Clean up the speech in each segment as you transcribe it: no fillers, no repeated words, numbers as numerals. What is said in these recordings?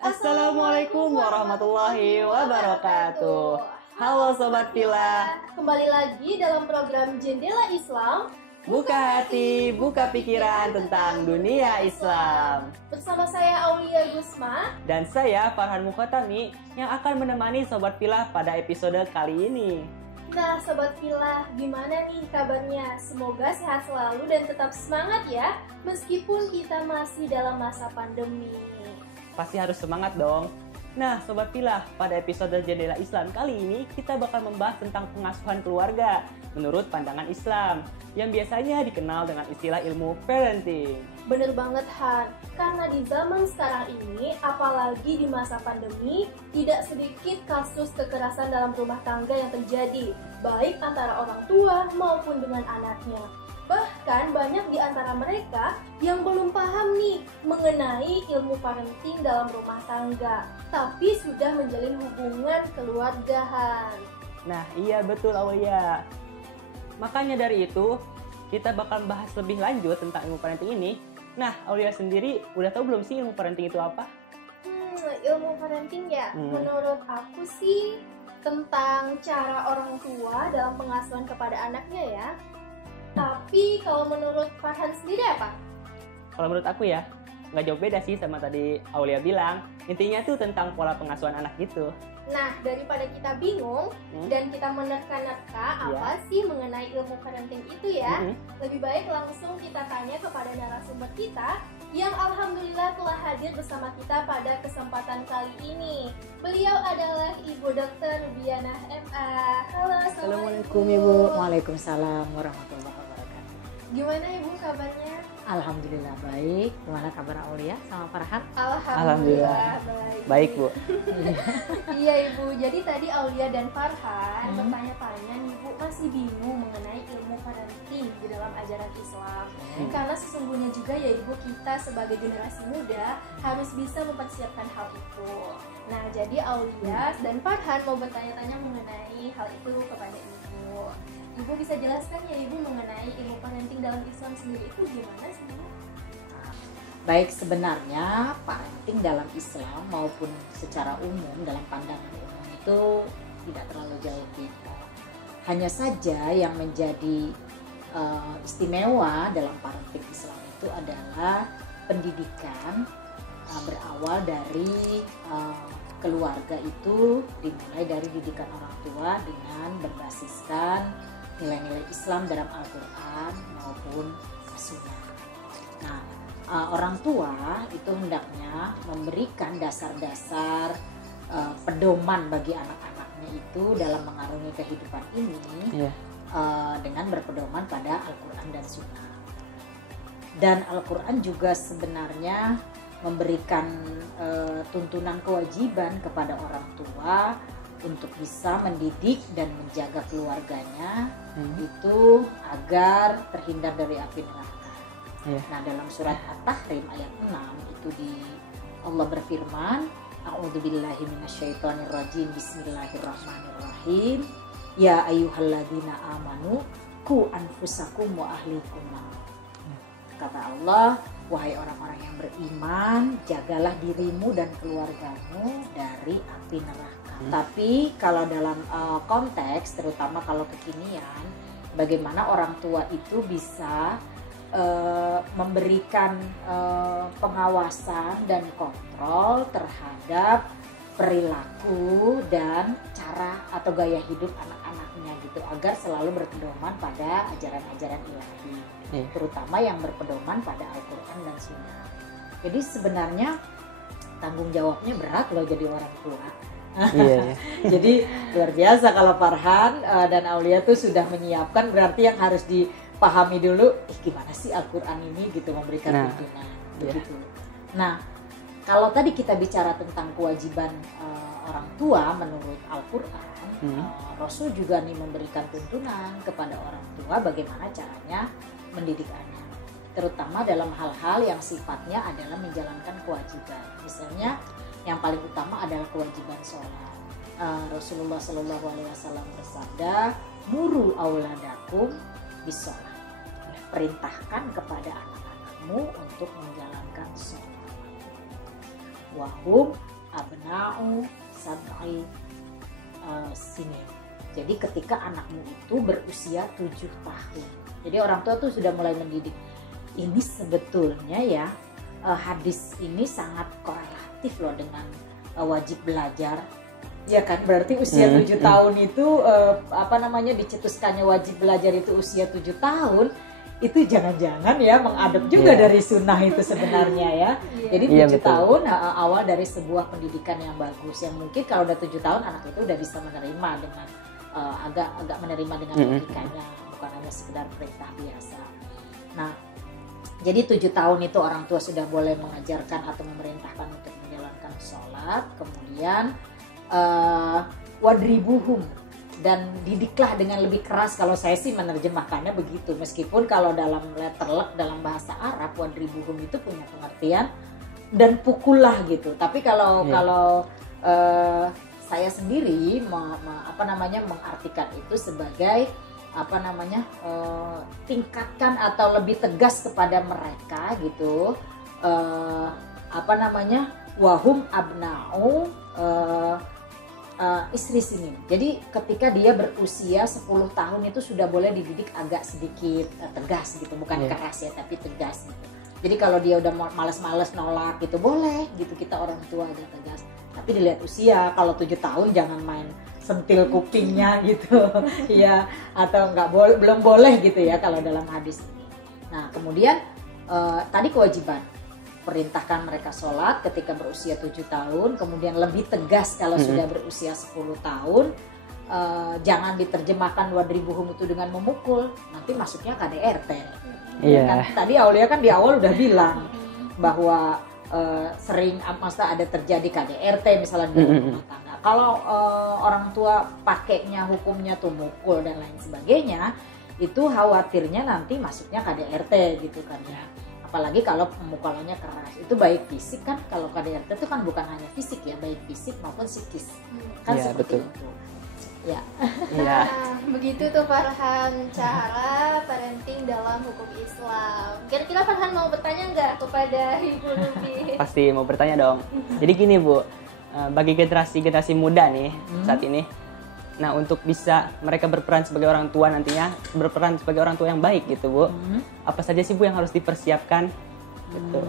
Assalamualaikum warahmatullahi wabarakatuh. Halo Sobat Villa, kembali lagi dalam program Jendela Islam. Buka hati, buka pikiran tentang dunia Islam. Bersama saya Aulia Gusma Dan saya Farhan Mukhatami yang akan menemani Sobat Villa pada episode kali ini. Nah Sobat Villa, gimana nih kabarnya? Semoga sehat selalu dan tetap semangat ya, meskipun kita masih dalam masa pandemi. Pasti harus semangat dong. Nah Sobat Villa, pada episode Jendela Islam kali ini kita bakal membahas tentang pengasuhan keluarga menurut pandangan Islam yang biasanya dikenal dengan istilah ilmu parenting. Bener banget Han, karena di zaman sekarang ini, apalagi di masa pandemi, tidak sedikit kasus kekerasan dalam rumah tangga yang terjadi, baik antara orang tua maupun dengan anaknya. Bahkan banyak di antara mereka yang belum paham nih mengenai ilmu parenting dalam rumah tangga, tapi sudah menjalin hubungan keluargaan. Nah iya betul Aulia. Makanya dari itu, kita bakal bahas lebih lanjut tentang ilmu parenting ini. Nah, Aulia sendiri udah tahu belum sih ilmu parenting itu apa? Ilmu parenting ya, menurut aku sih tentang cara orang tua dalam pengasuhan kepada anaknya ya. Tapi kalau menurut Farhan sendiri apa? Kalau menurut aku ya, nggak jauh beda sih sama tadi Aulia bilang. Intinya tuh tentang pola pengasuhan anak gitu. Nah, daripada kita bingung dan kita menerka-nerka apa sih mengenai ilmu parenting itu ya, lebih baik langsung kita tanya kepada narasumber kita yang alhamdulillah telah hadir bersama kita pada kesempatan kali ini. Beliau adalah Ibu Dr. Rubianah MA. Halo, Assalamualaikum Ibu. Waalaikumsalam warahmatullahi wabarakatuh. Gimana Ibu kabarnya? Alhamdulillah baik. Gimana kabar Aulia sama Farhan? Alhamdulillah baik Bu. Iya Ibu, jadi tadi Aulia dan Farhan bertanya-tanya nih Bu, masih bingung mengenai ilmu parenting di dalam ajaran Islam. Karena sesungguhnya juga ya Ibu, kita sebagai generasi muda harus bisa mempersiapkan hal itu. Nah jadi Aulia dan Farhan mau bertanya-tanya mengenai hal itu kepada Ibu. Ibu bisa jelaskan ya Ibu mengenai ilmu parenting dalam Islam sendiri itu gimana sih? Baik, sebenarnya parenting dalam Islam maupun secara umum dalam pandangan umum itu tidak terlalu jauh beda. Hanya saja yang menjadi istimewa dalam parenting Islam itu adalah pendidikan berawal dari keluarga itu dimulai dari didikan orang tua dengan berbasiskan nilai-nilai Islam dalam Al-Quran maupun Sunnah. Nah, orang tua itu hendaknya memberikan dasar-dasar pedoman bagi anak-anaknya itu dalam mengarungi kehidupan ini dengan berpedoman pada Al-Quran dan Sunnah. Dan Al-Quran juga sebenarnya memberikan tuntunan kewajiban kepada orang tua untuk bisa mendidik dan menjaga keluarganya itu agar terhindar dari api neraka. Nah, dalam surat At-Tahrim ayat 6 itu Allah berfirman, A'udzubillahi minasyaitonirrajim, bismillahirrahmanirrahim. Ya ayyuhalladzina amanu qu anfusakum wa ahlikum. Kata Allah, wahai orang-orang yang beriman, jagalah dirimu dan keluargamu dari api neraka. Tapi kalau dalam konteks, terutama kalau kekinian, bagaimana orang tua itu bisa memberikan pengawasan dan kontrol terhadap perilaku dan cara atau gaya hidup anak-anaknya gitu, agar selalu berpedoman pada ajaran-ajaran ilahi, terutama yang berpedoman pada Al-Quran dan Sunnah. Jadi sebenarnya tanggung jawabnya berat loh jadi orang tua. Jadi luar biasa kalau Farhan dan Aulia tuh sudah menyiapkan, berarti yang harus dipahami dulu gimana sih Al-Quran ini gitu, memberikan tuntunan begitu. Nah, kalau tadi kita bicara tentang kewajiban orang tua menurut Al-Quran, Rasul juga nih memberikan tuntunan kepada orang tua bagaimana caranya mendidik anak, terutama dalam hal-hal yang sifatnya adalah menjalankan kewajiban. Misalnya yang paling utama adalah kewajiban sholat. Rasulullah SAW bersabda, muru auladakum bisolat. Perintahkan kepada anak-anakmu untuk menjalankan sholat. wahum abna'u sab'i sinin. Jadi ketika anakmu itu berusia 7 tahun. Jadi orang tua tuh sudah mulai mendidik. Ini sebetulnya ya hadis ini sangat korelatif loh dengan wajib belajar. Ya kan, berarti usia 7 tahun itu dicetuskannya wajib belajar itu usia 7 tahun. Itu jangan-jangan ya mengadop juga dari sunnah itu sebenarnya ya. Jadi 7 tahun awal dari sebuah pendidikan yang bagus. Yang mungkin kalau udah 7 tahun anak itu udah bisa menerima dengan agak menerima dengan logikanya, bukan hanya sekedar perintah biasa. Nah, jadi 7 tahun itu orang tua sudah boleh mengajarkan atau memerintahkan untuk menjalankan sholat. Kemudian wadribuhum, dan didiklah dengan lebih keras. Kalau saya sih menerjemahkannya begitu, meskipun kalau dalam letterlek dalam bahasa Arab wadribuhum itu punya pengertian dan pukullah gitu. Tapi kalau saya sendiri mengartikan itu sebagai tingkatkan atau lebih tegas kepada mereka gitu, wahum abna'u istri sini. Jadi ketika dia berusia 10 tahun itu sudah boleh dididik agak sedikit tegas gitu, bukan keras ya, tapi tegas gitu. Jadi kalau dia udah malas-malas nolak gitu, boleh gitu kita orang tua agak tegas. Tapi dilihat usia, kalau 7 tahun jangan main sentil kupingnya gitu ya, atau belum boleh gitu ya kalau dalam hadis ini. Nah, kemudian tadi kewajiban perintahkan mereka sholat ketika berusia 7 tahun, kemudian lebih tegas kalau sudah berusia 10 tahun. Jangan diterjemahkan wadribuhum itu dengan memukul, nanti masuknya KDRT. Kan, tadi Aulia kan di awal udah bilang bahwa sering ada terjadi KDRT misalnya di rumah tangga. Kalau orang tua pakainya hukumnya tuh mukul dan lain sebagainya, itu khawatirnya nanti masuknya KDRT gitu kan ya. Apalagi kalau pemukulannya keras, itu baik fisik kan, kalau KDRT itu kan bukan hanya fisik ya, baik fisik maupun psikis kan seperti itu ya. Nah, begitu tuh Farhan cara parenting dalam hukum Islam. Kira-kira Farhan mau bertanya nggak kepada Ibu Ruby? Pasti mau bertanya dong. Jadi gini Bu, bagi generasi muda nih saat ini, nah untuk bisa mereka berperan sebagai orang tua nantinya, berperan sebagai orang tua yang baik gitu Bu, apa saja sih Bu yang harus dipersiapkan gitu?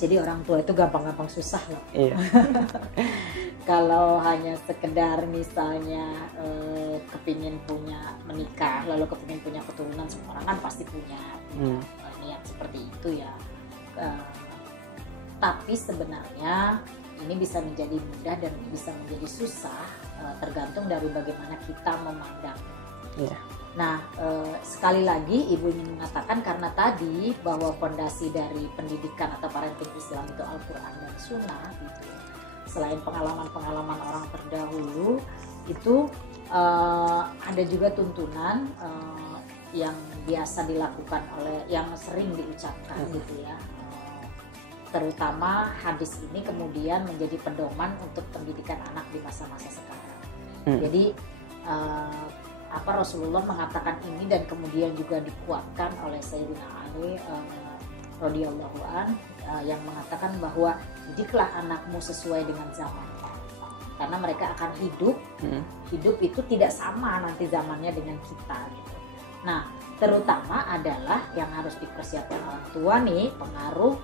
Jadi orang tua itu gampang-gampang susah loh. Iya. Kalau hanya sekedar misalnya kepingin punya menikah, lalu kepingin punya keturunan, semua orang kan pasti punya niat seperti itu ya. Tapi sebenarnya ini bisa menjadi mudah dan bisa menjadi susah, tergantung dari bagaimana kita memandang. Iya. Nah, sekali lagi Ibu ingin mengatakan karena tadi bahwa fondasi dari pendidikan atau parenting Islam itu Al-Quran dan Sunnah gitu. Selain pengalaman-pengalaman orang terdahulu, itu ada juga tuntunan yang biasa dilakukan yang sering diucapkan gitu ya. Terutama hadis ini kemudian menjadi pedoman untuk pendidikan anak di masa-masa sekarang. Jadi Rasulullah mengatakan ini dan kemudian juga dikuatkan oleh Sayyidina Ali radhiyallahu an yang mengatakan bahwa didiklah anakmu sesuai dengan zamannya, karena mereka akan hidup itu tidak sama nanti zamannya dengan kita gitu. Nah, terutama adalah yang harus dipersiapkan orang tua nih, pengaruh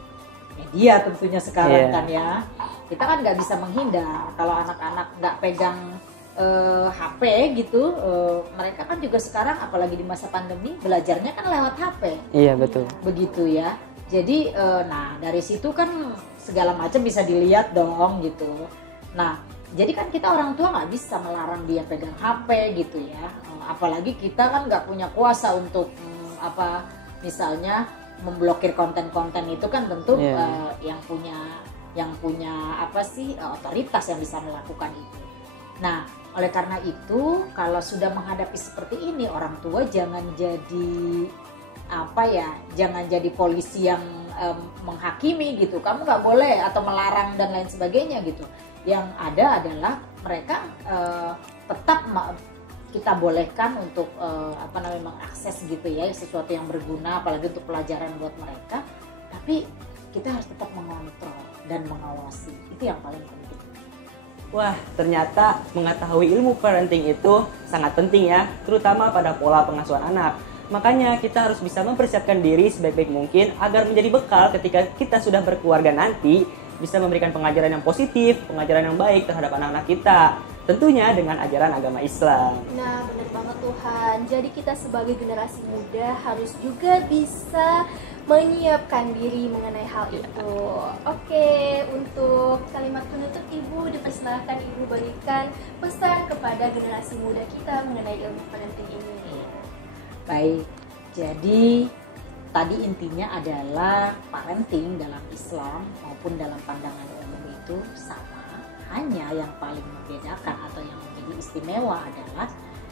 media tentunya sekarang kan ya. Kita kan nggak bisa menghindar kalau anak-anak nggak pegang HP gitu, mereka kan juga sekarang apalagi di masa pandemi belajarnya kan lewat HP. Iya betul. Begitu ya. Jadi nah dari situ kan segala macam bisa dilihat dong gitu. Nah jadi kan kita orang tua nggak bisa melarang dia pegang HP gitu ya. Apalagi kita kan nggak punya kuasa untuk misalnya memblokir konten-konten itu kan tentu yang punya otoritas yang bisa melakukan itu. Nah oleh karena itu kalau sudah menghadapi seperti ini, orang tua jangan jadi polisi yang menghakimi gitu. Kamu nggak boleh atau melarang dan lain sebagainya gitu. Yang ada adalah mereka tetap kita bolehkan untuk mengakses gitu ya sesuatu yang berguna, apalagi untuk pelajaran buat mereka. Tapi kita harus tetap mengontrol dan mengawasi. Itu yang paling penting. Wah, ternyata mengetahui ilmu parenting itu sangat penting ya, terutama pada pola pengasuhan anak. Makanya kita harus bisa mempersiapkan diri sebaik-baik mungkin agar menjadi bekal ketika kita sudah berkeluarga nanti, bisa memberikan pengajaran yang positif, pengajaran yang baik terhadap anak-anak kita. Tentunya dengan ajaran agama Islam. Nah, benar banget Tuhan. Jadi kita sebagai generasi muda harus juga bisa menyiapkan diri mengenai hal itu. Oke, untuk kalimat penutup Ibu, dipersilahkan Ibu berikan pesan kepada generasi muda kita mengenai ilmu parenting ini. Baik, jadi tadi intinya adalah parenting dalam Islam maupun dalam pandangan umum itu sama. Hanya yang paling membedakan atau yang menjadi istimewa adalah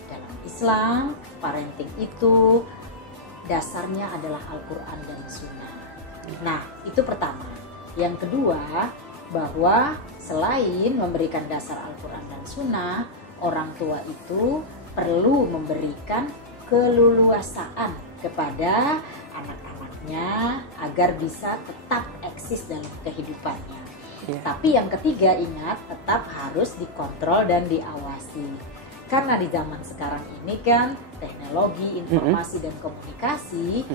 dalam Islam, parenting itu dasarnya adalah Al-Quran dan Sunnah. Nah, itu pertama. Yang kedua, bahwa selain memberikan dasar Al-Quran dan Sunnah, orang tua itu perlu memberikan keleluasaan kepada anak-anaknya agar bisa tetap eksis dalam kehidupannya. Tapi yang ketiga, ingat, tetap harus dikontrol dan diawasi. Karena di zaman sekarang ini kan teknologi, informasi dan komunikasi,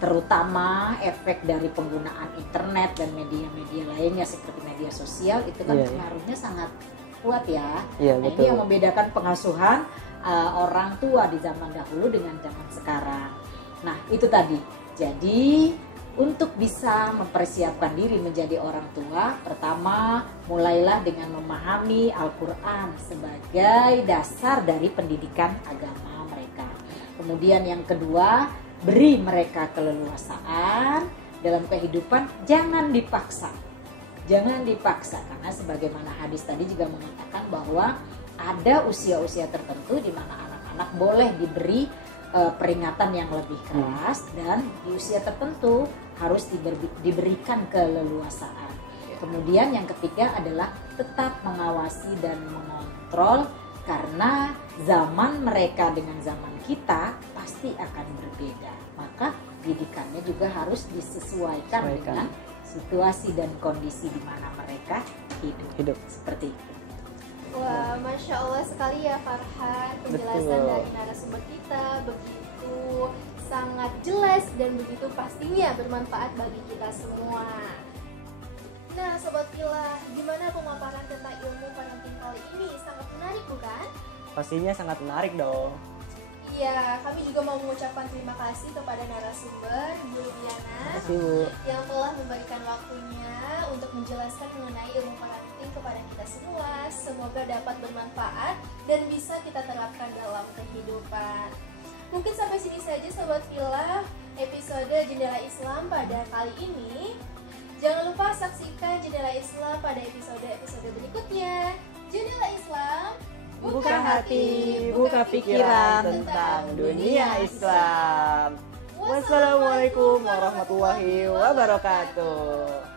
terutama efek dari penggunaan internet dan media-media lainnya seperti media sosial itu kan pengaruhnya sangat kuat ya. Nah, ini yang membedakan pengasuhan orang tua di zaman dahulu dengan zaman sekarang. Nah, itu tadi. Jadi untuk bisa mempersiapkan diri menjadi orang tua, pertama mulailah dengan memahami Al-Quran sebagai dasar dari pendidikan agama mereka. Kemudian yang kedua, beri mereka keleluasaan dalam kehidupan, jangan dipaksa. Jangan dipaksa, karena sebagaimana hadis tadi juga mengatakan bahwa ada usia-usia tertentu di mana anak-anak boleh diberi peringatan yang lebih keras, dan di usia tertentu harus diberikan keleluasaan. Kemudian yang ketiga adalah tetap mengawasi dan mengontrol, karena zaman mereka dengan zaman kita pasti akan berbeda. Maka didikannya juga harus disesuaikan dengan situasi dan kondisi di mana mereka hidup. Seperti itu. Wah, Masya Allah sekali ya Farhan, penjelasan dari narasumber kita begitu sangat jelas dan begitu pastinya bermanfaat bagi kita semua. Nah, Sobat Villa, gimana pemaparan tentang ilmu parenting kali ini? Sangat menarik bukan? Pastinya sangat menarik dong. Iya, kami juga mau mengucapkan terima kasih kepada narasumber Bu Rubiana yang telah memberikan waktunya untuk menjelaskan mengenai ilmu parenting kepada kita semua. Semoga dapat bermanfaat dan bisa kita terapkan dalam kehidupan. Mungkin sampai sini saja Sobat Villa episode Jendela Islam pada kali ini. Jangan lupa saksikan Jendela Islam pada episode berikutnya. Jendela Islam, buka hati, buka pikiran tentang dunia Islam. Wassalamualaikum warahmatullahi wabarakatuh.